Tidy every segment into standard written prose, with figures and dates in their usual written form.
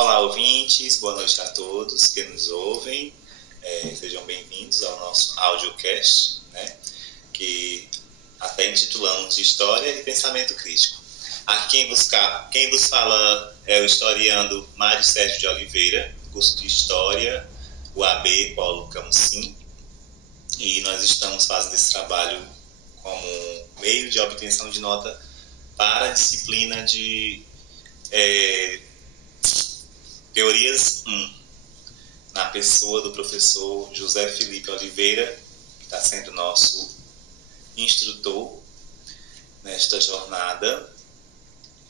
Olá, ouvintes, boa noite a todos que nos ouvem. Sejam bem-vindos ao nosso audiocast, né, que até intitulamos de História e Pensamento Crítico. Aqui quem vos fala é o historiando Mário Sérgio de Oliveira, curso de História, UAB Paulo Camusim, e nós estamos fazendo esse trabalho como meio de obtenção de nota para a disciplina de Teorias 1, na pessoa do professor José Felipe Oliveira, que está sendo nosso instrutor nesta jornada.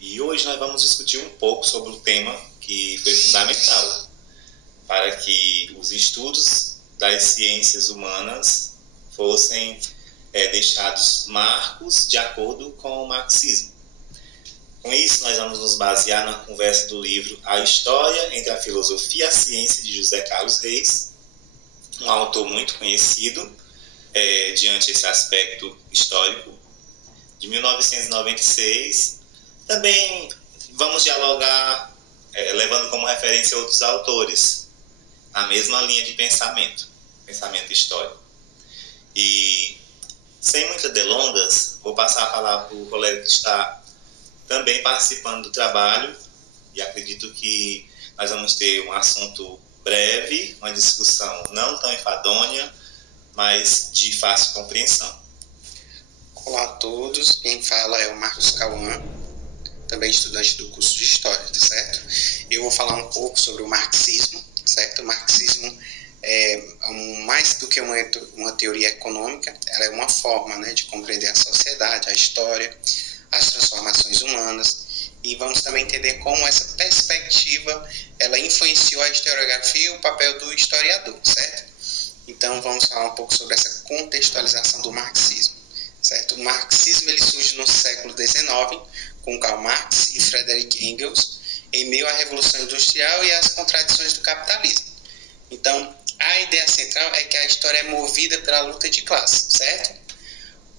E hoje nós vamos discutir um pouco sobre o tema que foi fundamental para que os estudos das ciências humanas fossem deixados marcos de acordo com o marxismo. Com isso, nós vamos nos basear na conversa do livro A História entre a Filosofia e a Ciência, de José Carlos Reis, um autor muito conhecido diante esse aspecto histórico, de 1996. Também vamos dialogar, levando como referência outros autores, na mesma linha de pensamento histórico. E, sem muitas delongas, vou passar a palavra para o colega que está também participando do trabalho, e acredito que nós vamos ter um assunto breve, uma discussão não tão enfadonha, mas de fácil compreensão. Olá a todos, quem fala é o Marcos Cauã, também estudante do curso de História, tá certo? Eu vou falar um pouco sobre o marxismo, certo? O marxismo é mais do que uma teoria econômica, ela é uma forma, né, de compreender a sociedade, a história, as transformações humanas, e vamos também entender como essa perspectiva ela influenciou a historiografia e o papel do historiador, certo? Então vamos falar um pouco sobre essa contextualização do marxismo, certo? O marxismo ele surge no século XIX com Karl Marx e Friedrich Engels em meio à Revolução Industrial e às contradições do capitalismo. Então a ideia central é que a história é movida pela luta de classe, certo?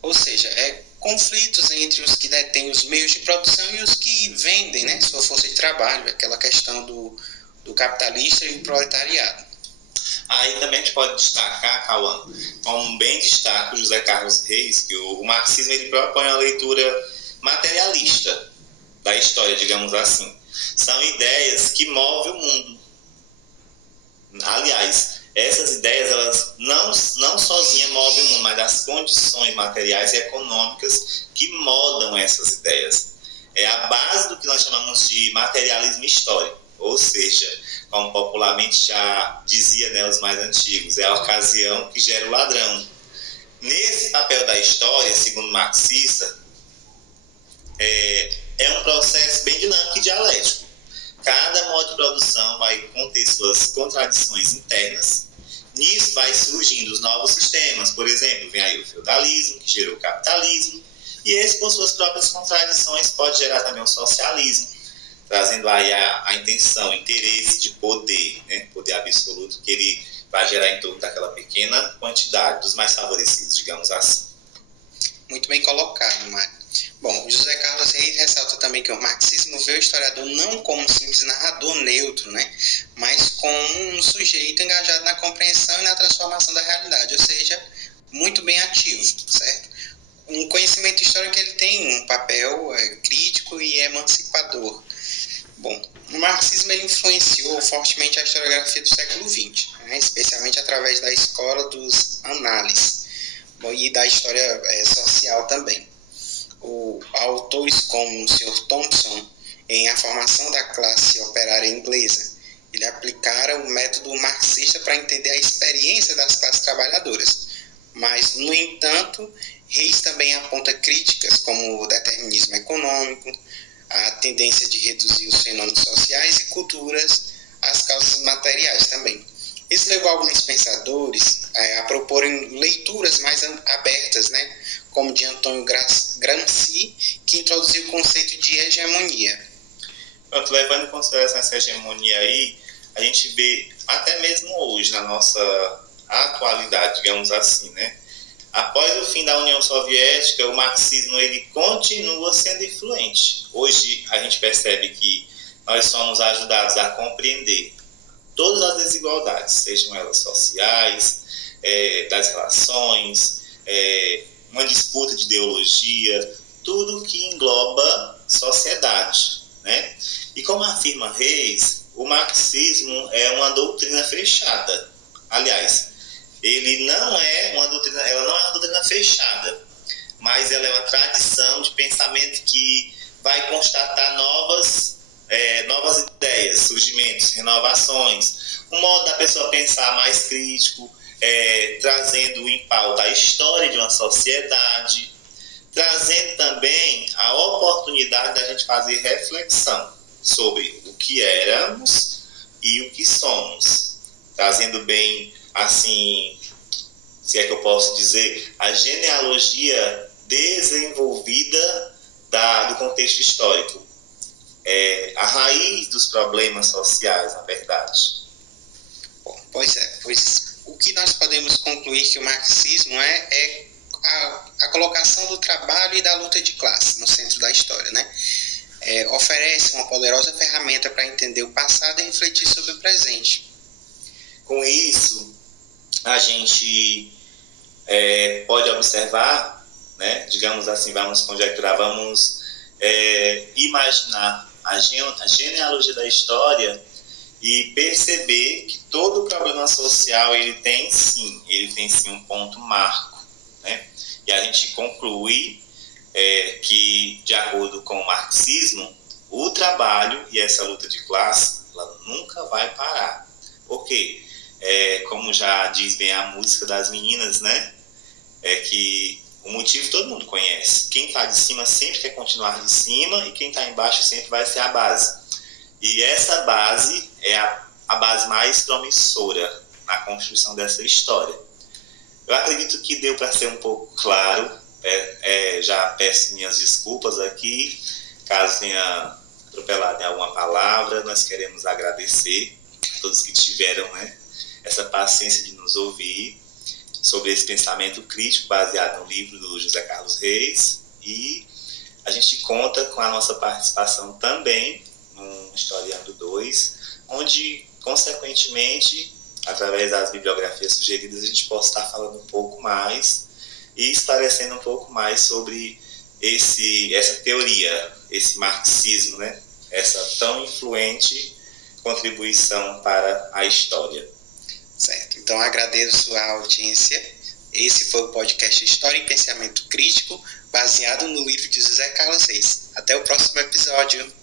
Ou seja, conflitos entre os que detêm os meios de produção e os que vendem, né, sua força de trabalho, aquela questão do capitalista e o proletariado. Aí também a gente pode destacar, Cauã, como bem destaca o José Carlos Reis, que o marxismo ele propõe uma leitura materialista da história, digamos assim. São ideias que movem o mundo. Aliás, essas ideias, elas não sozinhas movem o mundo, mas as condições materiais e econômicas que moldam essas ideias. É a base do que nós chamamos de materialismo histórico, ou seja, como popularmente já dizia, né, os mais antigos, é a ocasião que gera o ladrão. Nesse papel da história, segundo o marxista, é um processo bem dinâmico e dialético. Cada modo de produção vai conter suas contradições internas. Nisso vai surgindo os novos sistemas. Por exemplo, vem aí o feudalismo, que gerou o capitalismo, e esse, por suas próprias contradições, pode gerar também o socialismo, trazendo aí a intenção, o interesse de poder, né? Poder absoluto, que ele vai gerar em torno daquela pequena quantidade, dos mais favorecidos, digamos assim. Muito bem colocado, Mário. Bom, José Carlos Reis ressalta também que o marxismo vê o historiador não como um simples narrador neutro, né, mas como um sujeito engajado na compreensão e na transformação da realidade, ou seja, muito bem ativo, certo? Um conhecimento histórico ele tem um papel crítico e emancipador. Bom, o marxismo ele influenciou fortemente a historiografia do século XX, né, especialmente através da escola dos análises, e da história social também. Autores como o Sr. Thompson, em A Formação da Classe Operária Inglesa, ele aplicaram o método marxista para entender a experiência das classes trabalhadoras. Mas, no entanto, Reis também aponta críticas como o determinismo econômico, a tendência de reduzir os fenômenos sociais e culturas às causas materiais também. Isso levou alguns pensadores a proporem leituras mais abertas, né, como de Antônio Gramsci, que introduziu o conceito de hegemonia. Pronto, levando em consideração essa hegemonia aí, a gente vê até mesmo hoje, na nossa atualidade, digamos assim, né? Após o fim da União Soviética, o marxismo ele continua sendo influente. Hoje a gente percebe que nós somos ajudados a compreender todas as desigualdades, sejam elas sociais, das relações, uma disputa de ideologia, tudo que engloba sociedade, né? E como afirma Reis, o marxismo é uma doutrina fechada. Aliás, ela não é uma doutrina fechada, mas ela é uma tradição de pensamento que vai constatar novas ideias, surgimentos, renovações, um modo da pessoa pensar mais crítico, trazendo em pauta a história de uma sociedade, trazendo também a oportunidade da gente fazer reflexão sobre o que éramos e o que somos, trazendo bem, assim, se é que eu posso dizer, a genealogia desenvolvida do contexto histórico, a raiz dos problemas sociais, na verdade. Bom, pois o que nós podemos concluir que o marxismo é a colocação do trabalho e da luta de classe no centro da história, né? Oferece uma poderosa ferramenta para entender o passado e refletir sobre o presente. Com isso, a gente pode observar, né, digamos assim, vamos conjecturar, vamos imaginar a genealogia da história e perceber que todo problema social ele tem sim um ponto marco, né? E a gente conclui que, de acordo com o marxismo, o trabalho e essa luta de classe ela nunca vai parar. Por quê? Como já diz bem a música das meninas, né? Que o motivo todo mundo conhece. Quem está de cima sempre quer continuar de cima e quem está embaixo sempre vai ser a base. E essa base é a base mais promissora na construção dessa história. Eu acredito que deu para ser um pouco claro. Já peço minhas desculpas aqui, caso tenha atropelado em alguma palavra. Nós queremos agradecer a todos que tiveram, né, essa paciência de nos ouvir sobre esse pensamento crítico baseado no livro do José Carlos Reis, e a gente conta com a nossa participação também no Historiando 2, onde, consequentemente, através das bibliografias sugeridas, a gente possa estar falando um pouco mais e esclarecendo um pouco mais sobre essa teoria, esse marxismo, né? Essa tão influente contribuição para a história. Certo, então agradeço a audiência. Esse foi o podcast História e Pensamento Crítico, baseado no livro de José Carlos Reis. Até o próximo episódio.